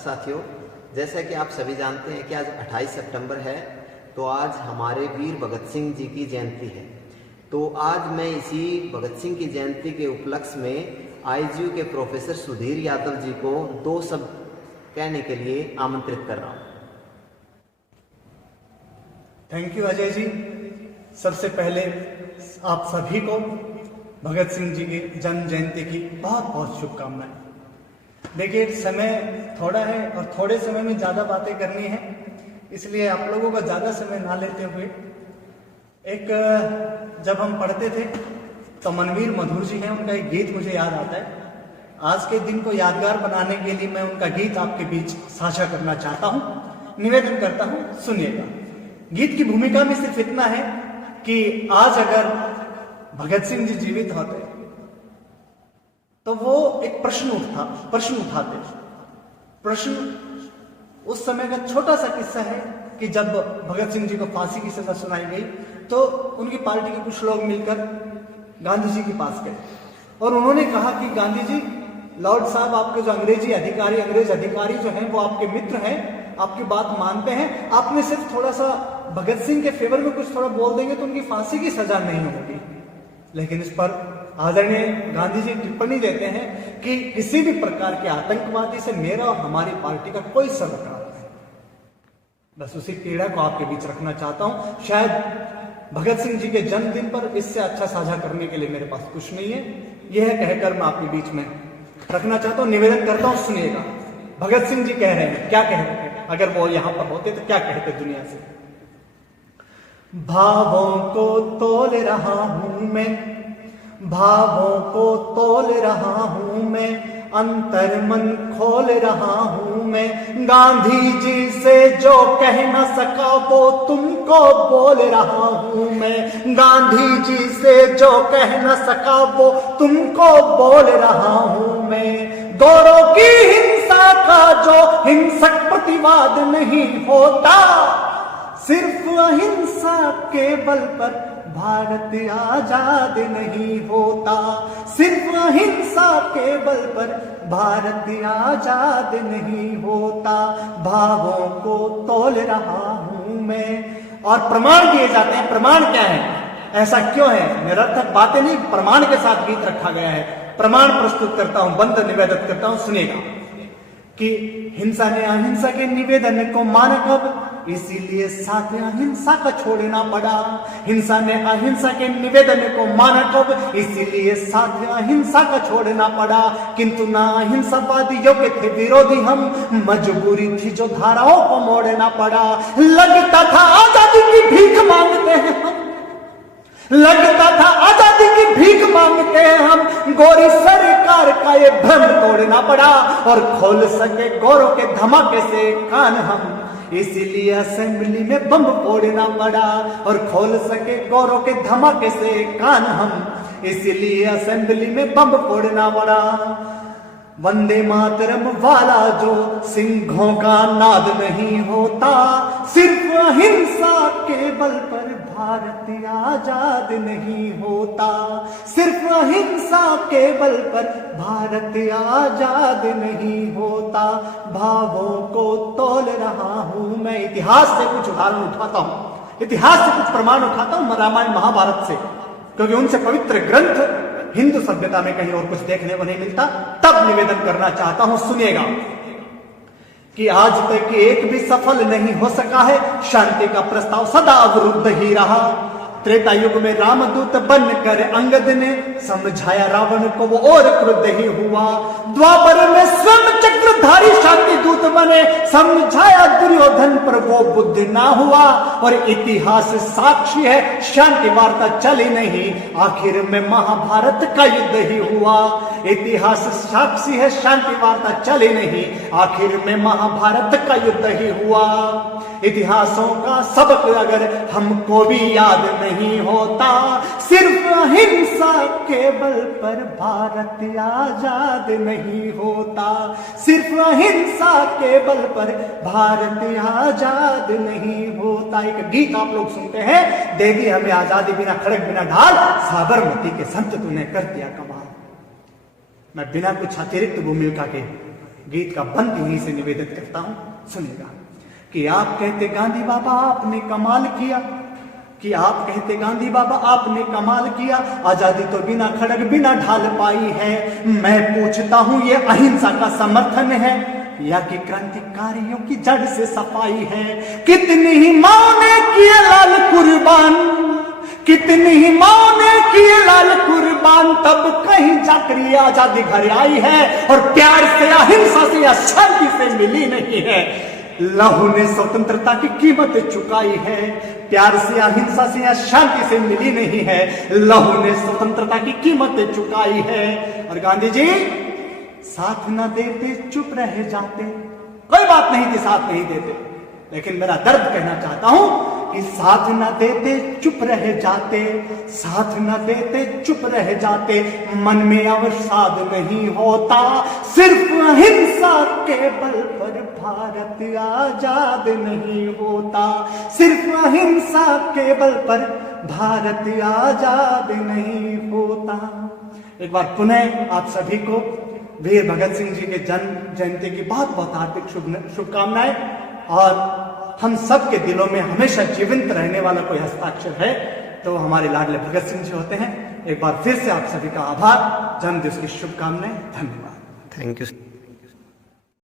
साथियों, जैसा कि आप सभी जानते हैं कि आज 28 सितंबर है, तो आज हमारे वीर भगत सिंह जी की जयंती है। तो आज मैं इसी भगत सिंह की जयंती के उपलक्ष्य में आईजीयू के प्रोफेसर सुधीर यादव जी को 2 शब्द कहने के लिए आमंत्रित कर रहा हूँ। Thank you Ajay ji. सबसे पहले आप सभी को भगत सिंह जी की जन्म जयंती की बहुत बहुत शुभकामनाएं। देखिए, समय थोड़ा है और थोड़े समय में ज़्यादा बातें करनी है, इसलिए आप लोगों का ज़्यादा समय ना लेते हुए जब हम पढ़ते थे तो मनवीर मधुर जी हैं, उनका एक गीत मुझे याद आता है। आज के दिन को यादगार बनाने के लिए मैं उनका गीत आपके बीच साझा करना चाहता हूँ, निवेदन करता हूँ, सुनिएगा। गीत की भूमिका में सिर्फ इतना है कि आज अगर भगत सिंह जी जीवित होते तो वो एक प्रश्न उठाते। प्रश्न उस समय का छोटा सा किस्सा है कि जब भगत सिंह जी को फांसी की सजा सुनाई गई तो उनकी पार्टी के कुछ लोग मिलकर गांधी जी के पास गए और उन्होंने कहा कि गांधी जी, लॉर्ड साहब, आपके जो अंग्रेज अधिकारी जो हैं वो आपके मित्र हैं, आपकी बात मानते हैं, आपने सिर्फ थोड़ा सा भगत सिंह के फेवर में कुछ थोड़ा बोल देंगे तो उनकी फांसी की सजा नहीं होगी। लेकिन इस पर आदरणीय गांधी जी टिप्पणी देते हैं कि किसी भी प्रकार के आतंकवादी से मेरा और हमारी पार्टी का कोई सरोकार नहीं। बस उसी पीड़ा को आपके बीच रखना चाहता हूं। शायद भगत सिंह जी के जन्मदिन पर इससे अच्छा साझा करने के लिए मेरे पास कुछ नहीं है। यह कहकर मैं आपके बीच में रखना चाहता हूं, निवेदन करता हूं, सुनिएगा। भगत सिंह जी कह रहे हैं, क्या कह रहे हैं, अगर वो यहां पर होते तो क्या कहते दुनिया से। भावों को तोल रहा हूं मैं, भावों को तोल रहा हूं मैं, अंतर मन खोल रहा हूं मैं, गांधी जी से जो कह न सका वो तुमको बोल रहा हूं मैं, गांधी जी से जो कह न सका वो तुमको बोल रहा हूं मैं। गौरों की हिंसा का जो हिंसक प्रतिवाद नहीं होता, सिर्फ अहिंसा के बल पर भारत आजाद नहीं होता, सिर्फ अहिंसा के बल पर भारत आजाद नहीं होता। भावों को तोल रहा हूं मैं। और प्रमाण दिए जाते हैं। प्रमाण क्या है, ऐसा क्यों है, निरर्थक बातें नहीं, प्रमाण के साथ गीत रखा गया है। प्रमाण प्रस्तुत करता हूं, बंद निवेदन करता हूं, सुनेगा कि हिंसा ने अहिंसा के निवेदन को माना कब, इसीलिए साथ अहिंसा का छोड़ना पड़ा। हिंसा ने अहिंसा के निवेदन को माना कब, इसीलिए साथ अहिंसा का छोड़ना पड़ा। किंतु ना अहिंसावादियों के थे विरोधी हम, मजबूरी थी जो धाराओं को मोड़ना पड़ा। लगता था आजादी की भीख मांगते हैं हम, लगता था आजादी की भीख मांगते हैं हम, गोरी सरकार का ये भ्रम तोड़ना पड़ा और खोल सके गौरों के धमाके से कान हम, इसीलिए असेंबली में बम फोड़ना पड़ा और खोल सके गौरों के धमाके से कान हम, इसीलिए असेंबली में बम फोड़ना पड़ा। वंदे मातरम वाला जो सिंहों का नाद नहीं होता, सिर्फ अहिंसा के बल पर भारत आजाद नहीं होता, सिर्फ अहिंसा के बल पर भारत आजाद नहीं होता। भावों को तोल रहा हूं मैं। इतिहास से कुछ उदाहरण उठाता हूं, इतिहास से कुछ प्रमाण उठाता हूं, रामायण महाभारत से, क्योंकि उनसे पवित्र ग्रंथ हिंदू सभ्यता में कहीं और कुछ देखने को नहीं मिलता। तब निवेदन करना चाहता हूं, सुनिएगा कि आज तक एक भी सफल नहीं हो सका है, शांति का प्रस्ताव सदा अवरुद्ध ही रहा। त्रेता युग में रामदूत बनकर अंगद ने समझाया रावण को, वो और क्रुद्ध ही हुआ। द्वापर में स्वयं चक्रधारी शांति दूत बने, समझाया दुर्योधन पर वो बुद्धि ना हुआ। और इतिहास साक्षी है, शांति वार्ता चली नहीं, आखिर में महाभारत का युद्ध ही हुआ। इतिहास साक्षी है, शांति वार्ता चली नहीं, आखिर में महाभारत का युद्ध ही हुआ। इतिहासों का सबक अगर हमको भी याद नहीं होता, सिर्फ अहिंसा के बल पर भारत आजाद नहीं होता, सिर्फ अहिंसा के बल पर भारत आजाद नहीं होता। एक गीत आप लोग सुनते हैं, देगी हमें आजादी बिना खड़क बिना ढाल, साबरमती के संत तूने कर दिया कमाल। मैं बिना कुछ अतिरिक्त भूमिका के गीत का बंद इन्हीं से निवेदित करता हूं, सुनिएगा। कि आप कहते गांधी बाबा आपने कमाल किया, कि आप कहते गांधी बाबा आपने कमाल किया, आजादी तो बिना खड़ग बिना ढाल पाई है। मैं पूछता हूं ये अहिंसा का समर्थन है या कि क्रांतिकारियों की जड़ से सफाई है? कितनी ही मां ने किए लाल कुर्बान, कितनी ही मां ने किए लाल कुर्बान, तब कहीं जाकर ये आजादी घर आई है और प्यार से अहिंसा से या शांति से मिली नहीं है। लहू ने स्वतंत्रता की कीमत चुकाई है, प्यार से अहिंसा से या शांति से मिली नहीं है। लहू ने स्वतंत्रता की कीमत चुकाई है। और गांधी जी साथ न देते चुप रह जाते, कोई बात नहीं कि साथ नहीं देते, लेकिन मेरा दर्द कहना चाहता हूं कि साथ न देते चुप रह जाते, साथ न देते चुप रह जाते। मन में अवसाद नहीं होता, सिर्फ अहिंसा के बल पर भारत आजाद नहीं होता, सिर्फ अहिंसा के बल पर भारत आजाद नहीं होता। एक बार पुनः आप सभी को वीर भगत सिंह जी के जन्म जयंती की बहुत बहुत हार्दिक शुभकामनाएं। और हम सब के दिलों में हमेशा जीवंत रहने वाला कोई हस्ताक्षर है तो हमारे लाडले भगत सिंह जी होते हैं। एक बार फिर से आप सभी का आभार, जन्मदिवस की शुभकामनाएं, धन्यवाद। Thank you.